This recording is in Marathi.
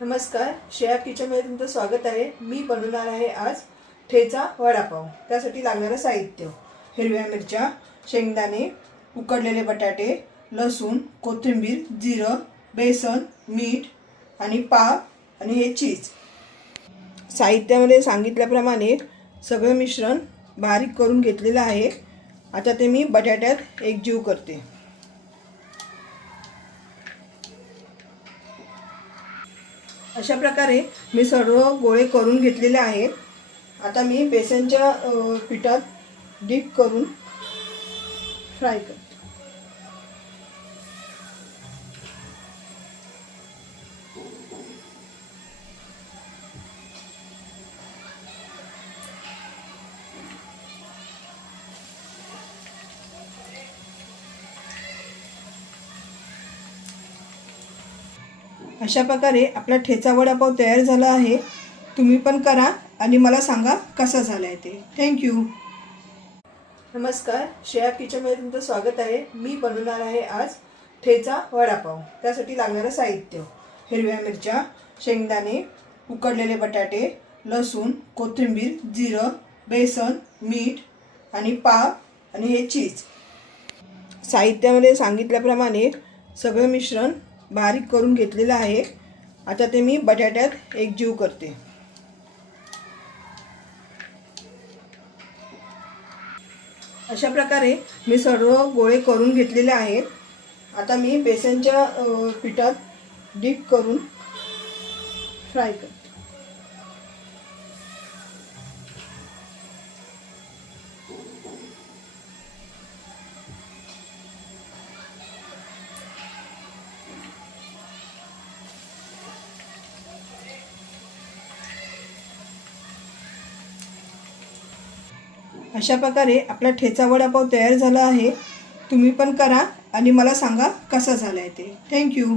नमस्कार, श्रेया किचनमध्ये तुमचं स्वागत आहे। मी बनवणार आहे आज ठेचा वडापाव। त्यासाठी लागणारे साहित्य: हिरव्या मिरच्या, शेंगदाणे, उकडलेले बटाटे, लसूण, कोथिंबीर, जिरं, बेसन, मीठ आणि पाव आणि हे चीज। साहित्यामध्ये सांगितल्याप्रमाणे सगळं मिश्रण बारीक करून घेतलेलं आहे। आता ते मी बटाट्यात एकजीव करते। अशा प्रकारे मी सर्व गोळे करून घेतलेले आहेत। आता मी बेसनच्या पिठात डीप करून फ्राय करते। अशा प्रकारे आपला ठेचा वडापाव तयार झाला आहे। तुम्ही पण करा आणि मला सांगा कसा झाला आहे ते। थँक्यू। नमस्कार, श्रेया किचनमध्ये तुमचं स्वागत आहे। मी बनवणार आहे आज ठेचा वडापाव। त्यासाठी लागणारे साहित्य: हिरव्या मिरच्या, शेंगदाणे, उकडलेले बटाटे, लसूण, कोथिंबीर, जिरं, बेसन, मीठ आणि पाव आणि हे चीज। साहित्यामध्ये सांगितल्याप्रमाणे सगळं मिश्रण बारीक करून घेतलेलं आहे। आता ते मी बटाट्यात एकजीव करते। अशा प्रकारे मी सर्व गोळे करून घेतलेले आहेत। आता मी बेसनच्या पिठात डीप करून फ्राय करते। अशा प्रकारे आपला ठेचा वडापाव तयार झाला आहे। तुम्ही पण करा आणि मला सांगा कसा झाला आहे ते। थँक्यू।